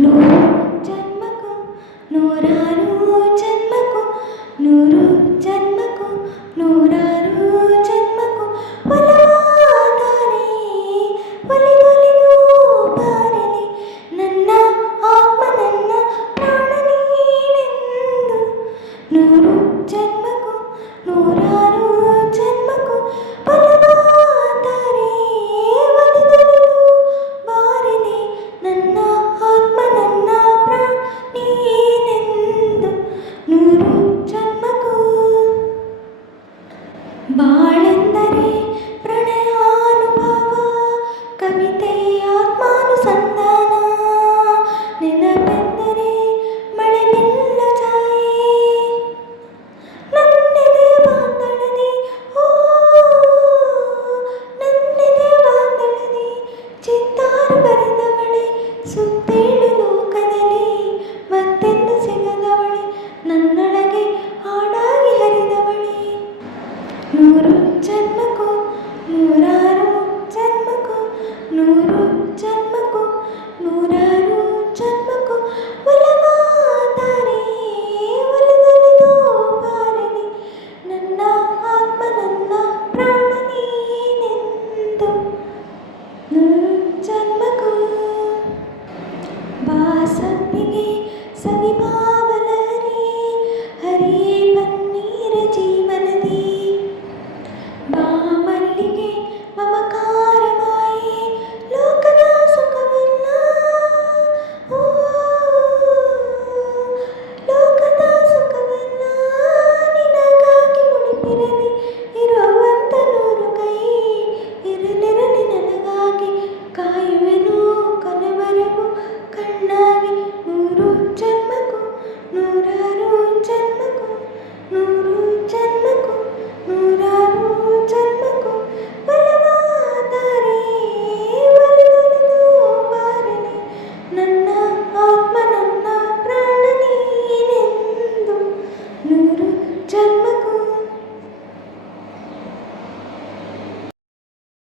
ನೂರು ಜನ್ಮಕ್ಕೂ ನೂರಾರು ಜನ್ಮಕ್ಕೂ ನೂರು ಜನ್ಮಕ್ಕೂ ನೂರಾರು ಜನ್ಮಕ್ಕೂ ಒಲವಾದರೆ ಒಲಿದೊಲಿದು ಬಾರಲಿ ನನ್ನ ಆತ್ಮ ನನ್ನ ಪ್ರಾಣ ನೀನೆಂದು. ನೂರು ಜನ್ಮಕ್ಕೂ ನೂರಾರು ಜನ್ಮಕ್ಕೂ ಒಲವಾದರೆ ಒಲಿದೊಲಿದು ಬಾರಲಿ ನನ್ನ ಆತ್ಮ ನನ್ನ ಪ್ರಾಣ ನೀನೆಂದು. ನೂರು ಜನ್ಮಕ್ಕೂ ಬಾಳೆಂದರೆ ಪ್ರಣಯಾನುಭವ, ಕವಿತೆ ಆತ್ಮಾನುಸಂಧಾನ, ನೆನಪೆಂದರೆ ಮಳೆ ಬಿಲ್ಲ ಛಾಯೆ ನನ್ನೆದೆ ಬಾಂಧಳದಿ. ಓ ನನ್ನೆದೆ ಬಾಂಧಳದಿ ಚಿತ್ತಾರು ಬರೆದವಳೆ, ಸುತ್ತೇಳು ಲೋಕದಲ್ಲಿ ಮತ್ತೆಂದು ಸಿಗದವಳೆ, ನನ್ನೊಳಗೆ ಹಾಡಾಗಿ ಹರಿದವಳೆ. ನೂರು ಜನ್ಮಕ್ಕೂ ನೂರಾರು ಜನ್ಮಕ್ಕೂ ನೂರು ಜನ್ಮಕ್ಕೂ ನೂರಾರು ಜನ್ಮಕ್ಕೂ ಒಲವಾದರೆ ಒಲಿದೊಲಿದು ಬಾರಲಿ ನನ್ನ ಆತ್ಮ ನನ್ನ ಪ್ರಾಣ ನೀನೆಂದು. ನೂರು ಜನ್ಮಕ್ಕೂ ಬಾಸಪ್ಪಿಗೆ ಸವಿಬಾ